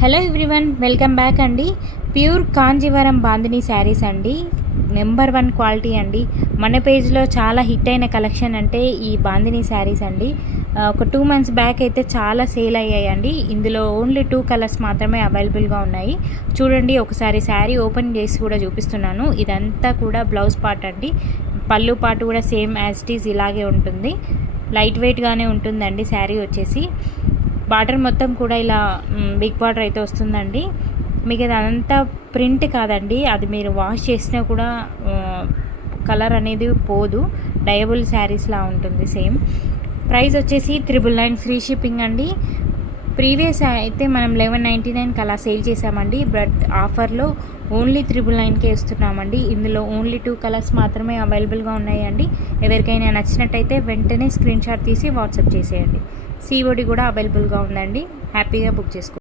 Hello everyone, welcome back అండి. Pure Kanjeevaram bandhani saris అండి. Number 1 quality అండి. మన పేజ్లో చాలా హిట్ అయిన కలెక్షన్ అంటే ఈ బాందిని శారీస్ అండి. ఒక 2 months బ్యాక్ అయితే చాలా సేల్ అయ్యాయండి. ఇందులో ఓన్లీ 2 కలర్స్ మాత్రమే అవైలబుల్గా ఉన్నాయి. చూడండి, ఒకసారి శారీ ఓపెన్ చేసి కూడా చూపిస్తున్నాను. ఇదంతా కూడా బ్లౌజ్ పార్ట్ అండి. పళ్ళు పార్ట్ కూడా సేమ్ యాజ్ ఇట్ ఈజ్ ఇలాగే ఉంటుంది. లైట్ వెయిట్గానే ఉంటుందండి శారీ వచ్చేసి. బార్డర్ మొత్తం కూడా ఇలా బిగ్ బార్డర్ అయితే వస్తుందండి. మీకు అదంతా ప్రింట్ కాదండి, అది మీరు వాష్ చేసినా కూడా కలర్ అనేది పోదు. డయబుల్ శారీస్లా ఉంటుంది సేమ్. ప్రైస్ వచ్చేసి 999 ఫ్రీ షిప్పింగ్ అండి. ప్రీవియస్ అయితే మనం 1199కి అలా సేల్ చేసామండి. బట్ ఆఫర్లో ఓన్లీ 999కే ఇస్తున్నామండి. ఇందులో ఓన్లీ 2 కలర్స్ మాత్రమే అవైలబుల్గా ఉన్నాయండి. ఎవరికైనా నచ్చినట్టయితే వెంటనే స్క్రీన్ షాట్ తీసి వాట్సాప్ చేసేయండి. COD కూడా అవైలబుల్గా ఉందండి. హ్యాపీగా బుక్ చేసుకోండి.